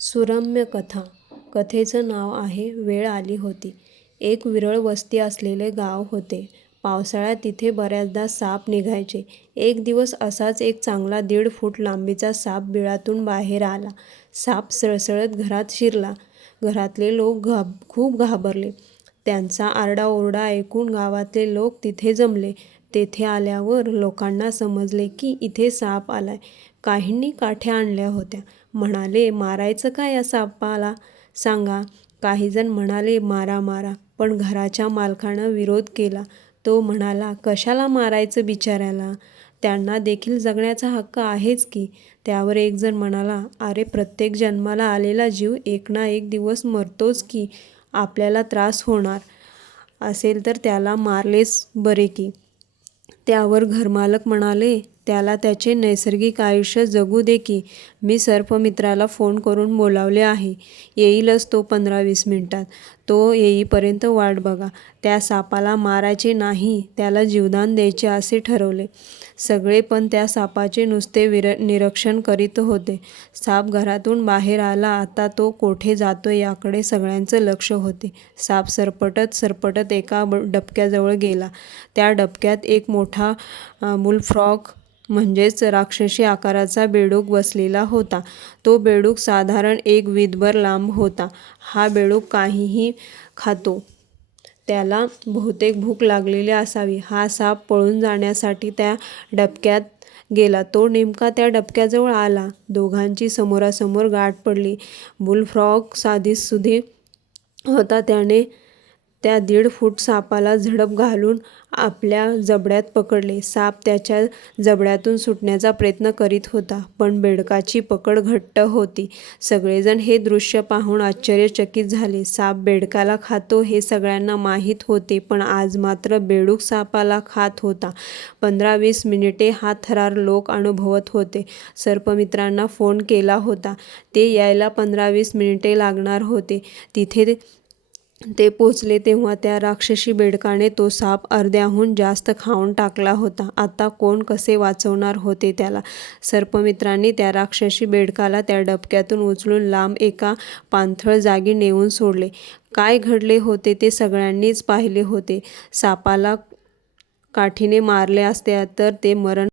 सुरम्य कथा. कथेचं नाव आहे वेळ आली होती. एक विरळ वस्ती असलेले गाव होते. पावसाळ्यात तिथे बऱ्याचदा साप निघायचे. एक दिवस असाच एक चांगला 1.5 फूट लांबीचा साप बिळातून बाहेर आला. साप सळसळत घरात शिरला. घरातले लोक खूप घाबरले. त्यांचा आरडाओरडा ऐकून गावातले लोक तिथे जमले. तेथे आल्यावर लोकांना समजले की इथे साप आलाय. काहींनी काठ्या आणल्या होत्या. म्हणाले, मारायचं का या सापाला सांगा. काहीजण म्हणाले, मारा मारा. पण घराच्या मालकानं विरोध केला. तो म्हणाला, कशाला मारायचं बिचाऱ्याला, त्यांना देखील जगण्याचा हक्क आहेच की. त्यावर एक जण म्हणाला, अरे प्रत्येक जन्माला आलेला जीव एक ना एक दिवस मरतोच की. आपल्याला त्रास होणार असेल तर त्याला मारलेच बरे की. त्यावर घरमालक म्हणाले, त्याला त्याचे नैसर्गिक आयुष्य जगू दे की. मी सर्पमित्राला फोन करून बोलावले आहे. येईलच तो 15-20 मिनिटात. तो येईपर्यंत वाट बघा. त्या सापाला मारायचे नाही, त्याला जीवदान द्यायचे असे ठरवले. सगळे पण त्या सापाचे नुसते निरीक्षण करीत होते. साप घरातून बाहेर आला. आता तो कोठे जातोय याकडे सगळ्यांचं लक्ष होते. साप सरपटत सरपटत एका डबक्याजवळ गेला. त्या डबक्यात एक मोठा बुलफ्रॉग म्हणजेच राक्षसी आकाराचा बेडूक बसलेला होता. तो बेडूक साधारण 1 वीतभर लांब होता. हा बेडूक काहीही खातो. त्याला बहुतेक भूक लागलेली असावी. हा साप पळून जाण्यासाठी त्या डबक्यात गेला. तो नेमका त्या डबक्याजवळ आला. दोघांची समोरासमोर गाठ पडली. बुलफ्रॉग साधीसुधी होता. त्याने त्या 1.5 फूट सापाला झडप घालून आपल्या जबड्यात पकडले. साप त्याच्या जबड्यातून सुटण्याचा प्रयत्न करीत होता, पण बेडकाची पकड घट्ट होती. सगळेजण हे दृश्य पाहून आश्चर्यचकित झाले. साप बेडकाला खातो हे सगळ्यांना माहीत होते, पण आज मात्र बेडूक सापाला खात होता. 15-20 मिनिटे हा थरार लोक अनुभवत होते. सर्पमित्रांना फोन केला होता. ते यायला 15-20 मिनिटे लागणार होते. तिथे ते पोचले तेव्हा त्या राक्षसी बेडकाने तो साप अर्ध्याहून जास्त खाऊन टाकला होता. आता कोण कसे वाचवणार होते त्याला. सर्पमित्रांनी त्या राक्षसी बेडकाला त्या डबक्यातून उचलून लांब एका पाणथळ जागी नेऊन सोडले. काय घडले होते ते सगळ्यांनीच पाहिले होते. सापाला काठीने मारले असते तर ते मरण